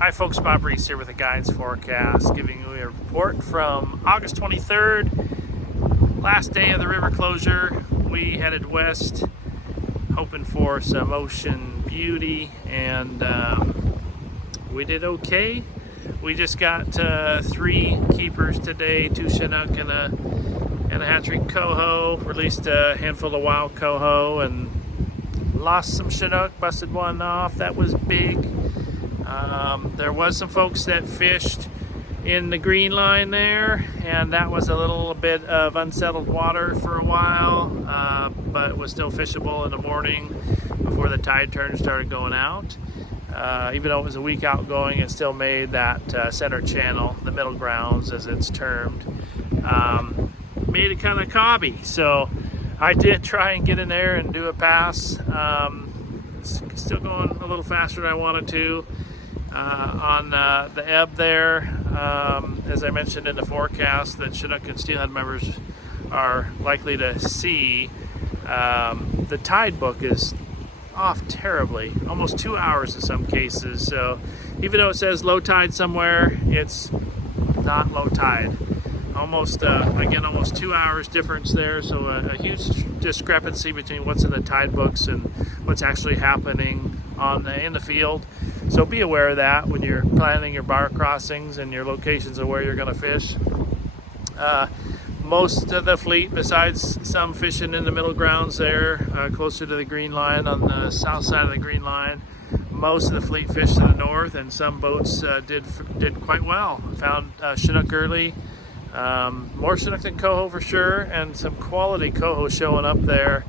Hi folks, Bob Reese here with the Guides Forecast, giving you a report from August 23rd, last day of the river closure. We headed west, hoping for some ocean beauty, and we did okay. We just got 3 keepers today, 2 Chinook and a hatchery coho. Released a handful of wild coho and lost some Chinook, busted one off. That was big. There was some folks that fished in the green line there, and that was a little bit of unsettled water for a while, but it was still fishable in the morning before the tide turn started going out. Even though it was a week outgoing, it still made that center channel, the middle grounds as it's termed, made it kind of cobby. So I did try and get in there and do a pass. It's still going a little faster than I wanted to. On the ebb there, as I mentioned in the forecast that Chinook and Steelhead members are likely to see, the tide book is off terribly, almost 2 hours in some cases. So even though it says low tide somewhere, it's not low tide. Almost 2 hours difference there. So a huge discrepancy between what's in the tide books and what's actually happening in the field. So be aware of that when you're planning your bar crossings and your locations of where you're going to fish. Most of the fleet, besides some fishing in the middle grounds there, closer to the green line on the south side of the green line, most of the fleet fished to the north, and some boats did quite well. Found Chinook early, more Chinook than coho for sure, and some quality coho showing up there.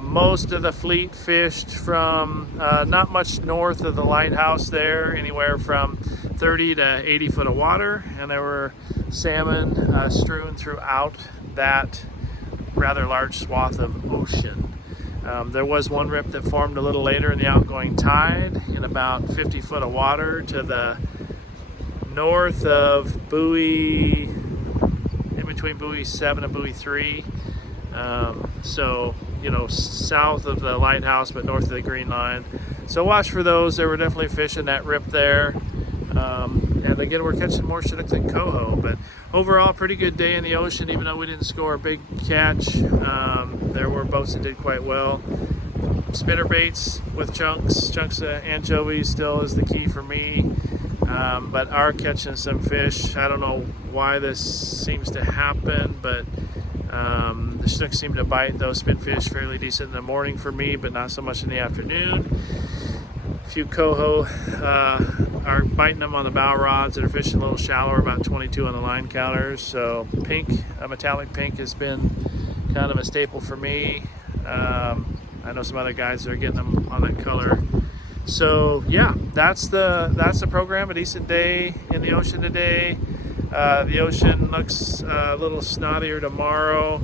Most of the fleet fished from not much north of the lighthouse there, anywhere from 30 to 80 foot of water, and there were salmon strewn throughout that rather large swath of ocean. There was one rip that formed a little later in the outgoing tide in about 50 foot of water to the north of buoy, in between buoy 7 and buoy 3. So, you know, south of the lighthouse but north of the green line. So watch for those. There were definitely fish in that rip there. And again, we're catching more Chinook than coho. But overall, pretty good day in the ocean, even though we didn't score a big catch. There were boats that did quite well. Spinner baits with chunks of anchovies still is the key for me. But are catching some fish. I don't know why this seems to happen, but the Chinook seem to bite those spinfish fairly decent in the morning for me, but not so much in the afternoon. A few coho are biting them on the bow rods that are fishing a little shallower, about 22 on the line counters. So pink, a metallic pink, has been kind of a staple for me. I know some other guys that are getting them on that color. So yeah, that's the program. A decent day in the ocean today. The ocean looks a little snottier tomorrow.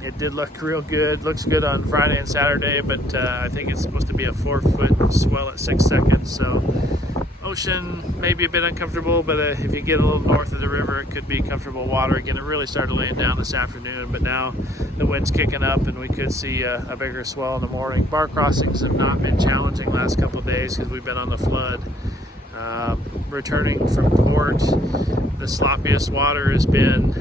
It did look real good. Looks good on Friday and Saturday, but I think it's supposed to be a 4-foot swell at 6 seconds. So ocean may be a bit uncomfortable, but if you get a little north of the river, it could be comfortable water. Again, it really started laying down this afternoon, but now the wind's kicking up and we could see a bigger swell in the morning. Bar crossings have not been challenging last couple of days because we've been on the flood. Returning from port, the sloppiest water has been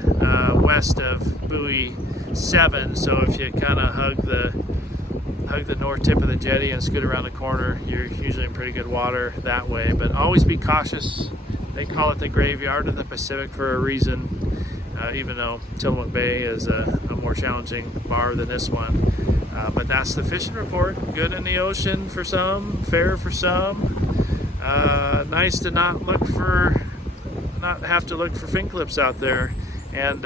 west of buoy 7. So if you kind of hug the north tip of the jetty and scoot around the corner, you're usually in pretty good water that way. But always be cautious. They call it the graveyard of the Pacific for a reason, even though Tillamook Bay is a more challenging bar than this one. But that's the fishing report. Good in the ocean for some, fair for some. Nice to not have to look for fin clips out there, and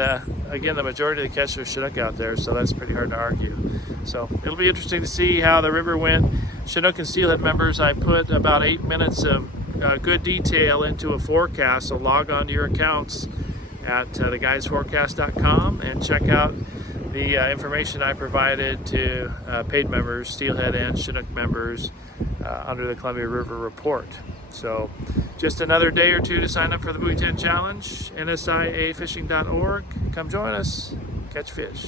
again, the majority of the catch was Chinook out there, so that's pretty hard to argue. So it'll be interesting to see how the river went. Chinook and Steelhead members, I put about 8 minutes of good detail into a forecast, so log on to your accounts at theguidesforecast.com and check out the information I provided to paid members, Steelhead and Chinook members, under the Columbia River Report. So just another day or two to sign up for the Buoy 10 Challenge, nsiafishing.org. Come join us, catch fish.